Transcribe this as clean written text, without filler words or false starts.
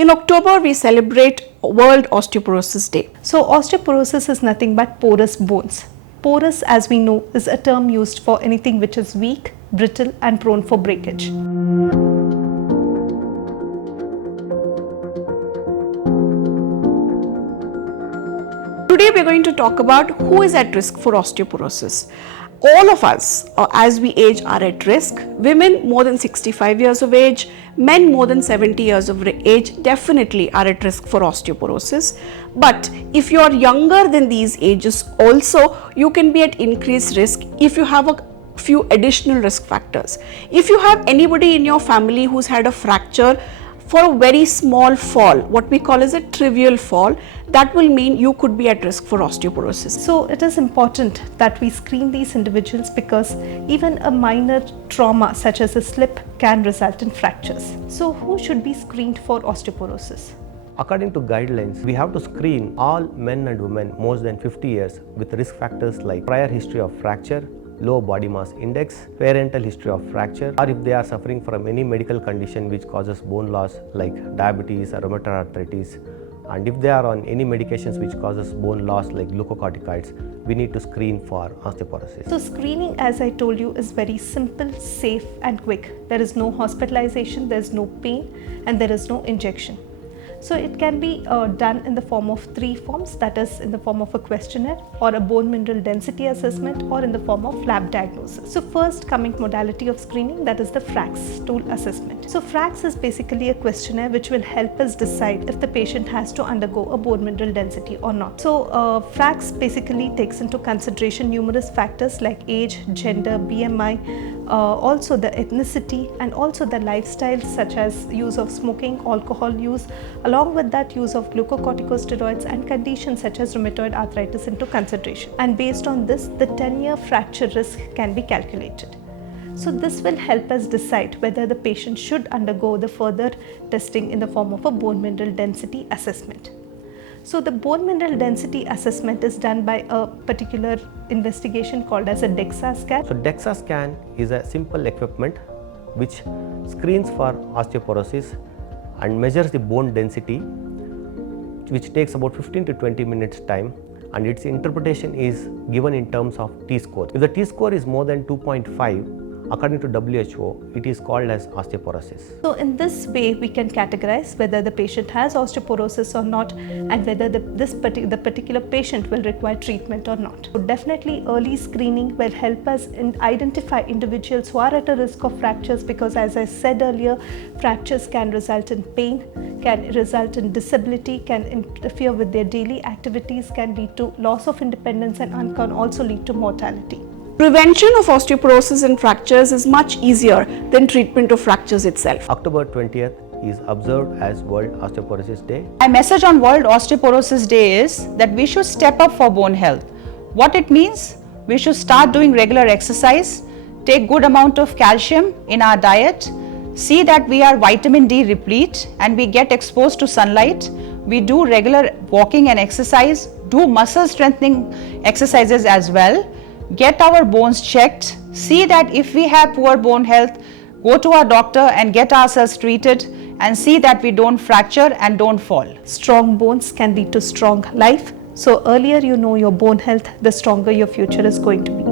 In October, we celebrate World Osteoporosis Day. So osteoporosis is nothing but porous bones. Porous, as we know, is a term used for anything which is weak, brittle and prone for breakage. Today we are going to talk about who is at risk for osteoporosis. All of us, as we age, are at risk. Women more than 65 years of age, men more than 70 years of age definitely are at risk for osteoporosis. But if you are younger than these ages also, you can be at increased risk if you have a few additional risk factors. If you have anybody in your family who's had a fracture for a very small fall, what we call as a trivial fall, that will mean you could be at risk for osteoporosis. So it is important that we screen these individuals because even a minor trauma such as a slip can result in fractures. So who should be screened for osteoporosis? According to guidelines, we have to screen all men and women more than 50 years with risk factors like prior history of fracture, low body mass index, parental history of fracture, or if they are suffering from any medical condition which causes bone loss like diabetes or rheumatoid arthritis, and if they are on any medications which causes bone loss like glucocorticoids, we need to screen for osteoporosis. So screening, as I told you, is very simple, safe and quick. There is no hospitalization, there is no pain and there is no injection. So it can be done in the form of 3 forms, that is in the form of a questionnaire or a bone mineral density assessment or in the form of lab diagnosis. So first coming modality of screening, that is the FRAX stool assessment. So FRAX is basically a questionnaire which will help us decide if the patient has to undergo a bone mineral density or not. So FRAX basically takes into consideration numerous factors like age, gender, BMI, also the ethnicity and also the lifestyle such as use of smoking, alcohol use, along with that use of glucocorticosteroids and conditions such as rheumatoid arthritis into consideration. And based on this, the 10-year fracture risk can be calculated. So this will help us decide whether the patient should undergo the further testing in the form of a bone mineral density assessment. So the bone mineral density assessment is done by a particular investigation called as a DEXA scan. So DEXA scan is a simple equipment which screens for osteoporosis and measures the bone density, which takes about 15 to 20 minutes time, and its interpretation is given in terms of T-score. If the T-score is more than 2.5, according to WHO, it is called as osteoporosis. So in this way, we can categorize whether the patient has osteoporosis or not and whether the particular patient will require treatment or not. So definitely early screening will help us identify individuals who are at a risk of fractures because, as I said earlier, fractures can result in pain, can result in disability, can interfere with their daily activities, can lead to loss of independence and can also lead to mortality. Prevention of osteoporosis and fractures is much easier than treatment of fractures itself. October 20th is observed as World Osteoporosis Day. My message on World Osteoporosis Day is that we should step up for bone health. What it means? We should start doing regular exercise, take good amount of calcium in our diet, see that we are vitamin D replete and we get exposed to sunlight. We do regular walking and exercise, do muscle strengthening exercises as well. Get our bones checked, see that if we have poor bone health, go to our doctor and get ourselves treated and see that we don't fracture and don't fall. Strong bones can lead to strong life. So earlier you know your bone health, the stronger your future is going to be.